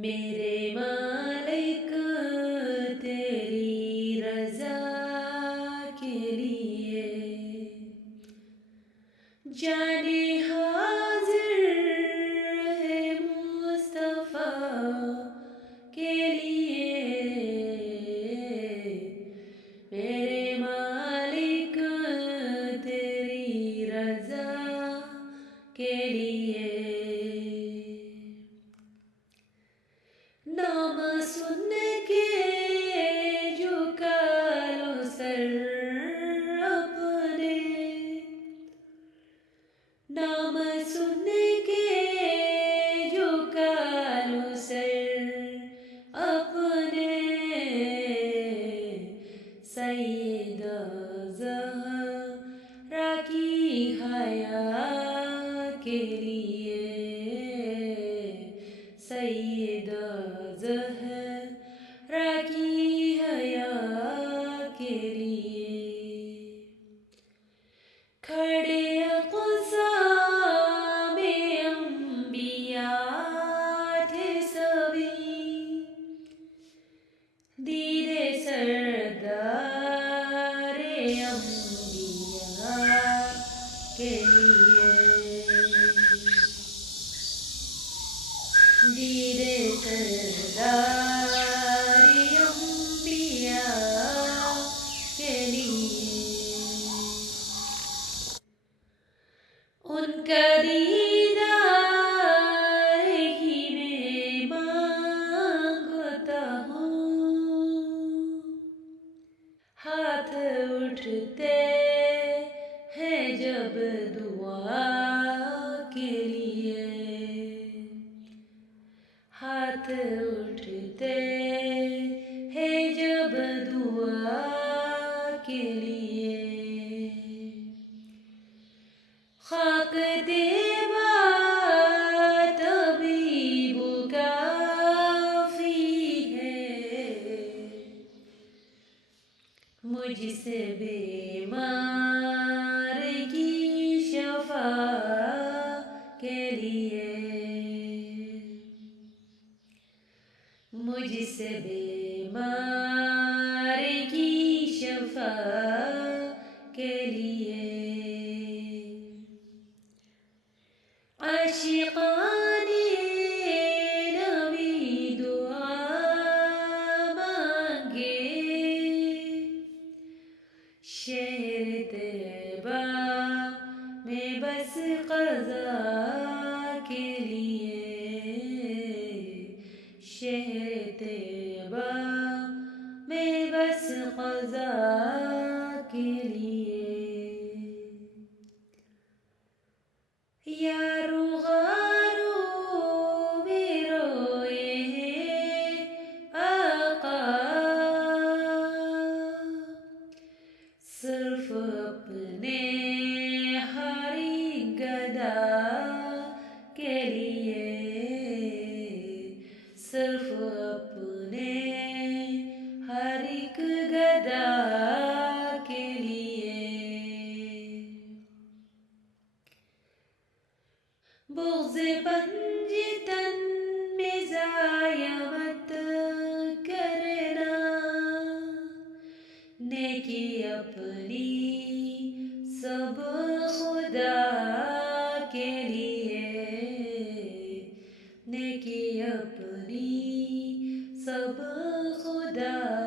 میرے مالک تیری رضا کے لیے جانے حاضر ہے مصطفیٰ کے لیے میرے مالک تیری رضا کے لیے نام سن کے جھکا لو سر اپنے نام سن کے جھکا لو سر اپنے سید زہرا کی حیا کے لیے سید زہرا کی حیا کے لیے کھڑے اقصیٰ میں انبیاء تھے سبھی دیدے سردار انبیاء کے لیے دیدے سردار انبیاء کے لیے ان کا دیدار ہی میں مانگتا ہوں ہاتھ اٹھتے ہیں جب دعا کے لیے ہاتھ اٹھتے ہیں جب دعا کے لیے خاک دیوا طبیب کافی ہے مجھ سے بیمار کی شفا کے لیے مجھ سے بیمار کی شفا کے لیے عاشقان نبی دعا مانگے شہر طیبہ میں بس قضا کے لیے شہر طیبہ میں بس قضا کے لیے یارو غارو میں روئے ہیں آقا صرف اپنے ہری گدا کے لیے صرف اپنے ہر ایک گدا کے لیے بغض پنجتن میں ضائع مت کرنا نیکی اپنی سب خدا کے لیے نیکی اپنی سب خدا